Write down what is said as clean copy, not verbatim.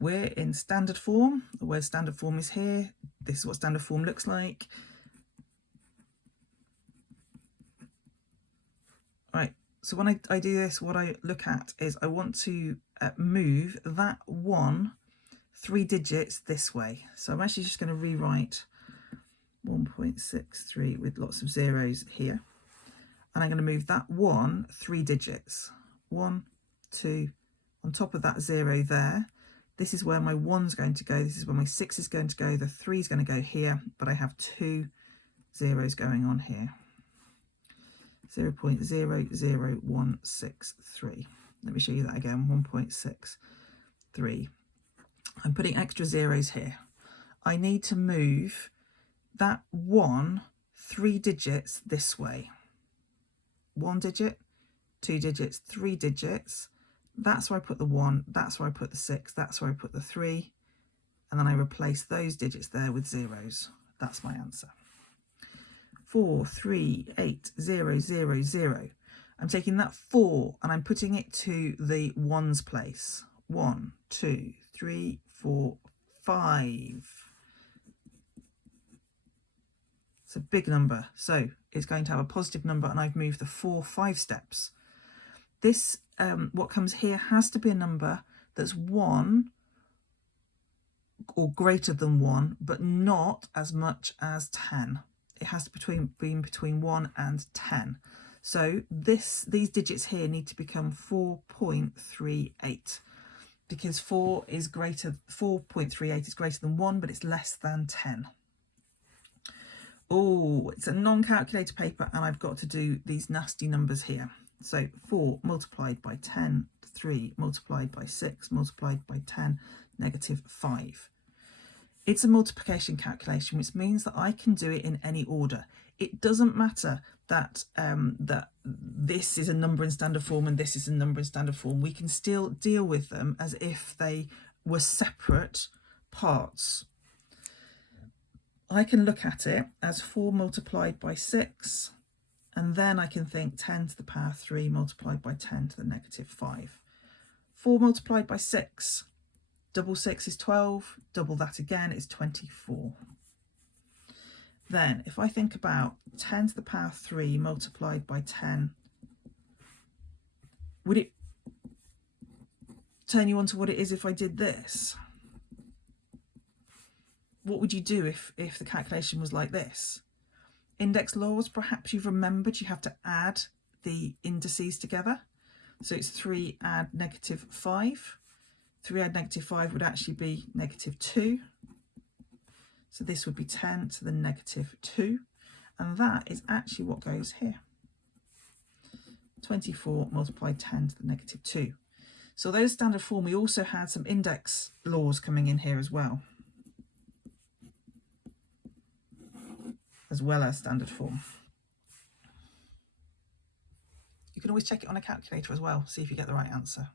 we're in standard form. Where standard form is here. This is what standard form looks like. Right, so when I do this, what I look at is I want to move that 1 3 digits this way. So I'm actually just going to rewrite 1.63 with lots of zeros here. And I'm going to move that 1 3 digits. 1, 2, on top of that 0 there. This is where my 1's going to go. This is where my 6 is going to go. The 3 is going to go here, but I have 2 zeros going on here. 0.00163. Let me show you that again. 1.63. I'm putting extra zeros here. I need to move that 1 3 digits this way. 1 digit, 2 digits, 3 digits. That's where I put the 1, that's where I put the 6, that's where I put the 3, and then I replace those digits there with zeros. That's my answer. 4 3 8 0 0 0. I'm taking that 4 and I'm putting it to the 1's place. 1 2 3 4 5. It's a big number, so it's going to have a positive number, and I've moved the 4 5 steps. This what comes here has to be a number that's 1 or greater than 1, but not as much as 10. It has to be between 1 and 10. So these digits here need to become 4.38, because 4.38 is greater than 1, but it's less than 10. Oh, it's a non-calculator paper, and I've got to do these nasty numbers here. So 4 multiplied by 10, 3 multiplied by 6 multiplied by 10, negative 5. It's a multiplication calculation, which means that I can do it in any order. It doesn't matter that that this is a number in standard form and this is a number in standard form. We can still deal with them as if they were separate parts. I can look at it as 4 multiplied by 6, and then I can think 10 to the power 3 multiplied by 10 to the negative 5. 4 multiplied by 6. Double 6 is 12, double that again is 24. Then if I think about 10 to the power 3 multiplied by 10, would it turn you on to what it is if I did this? What would you do if the calculation was like this? Index laws, perhaps you've remembered you have to add the indices together. So it's 3 add negative 5. 3 add negative 5 would actually be negative 2. So this would be 10 to the negative 2. And that is actually what goes here. 24 multiplied 10 to the negative 2. So those standard form, we also had some index laws coming in here as well as standard form. You can always check it on a calculator as well, see if you get the right answer.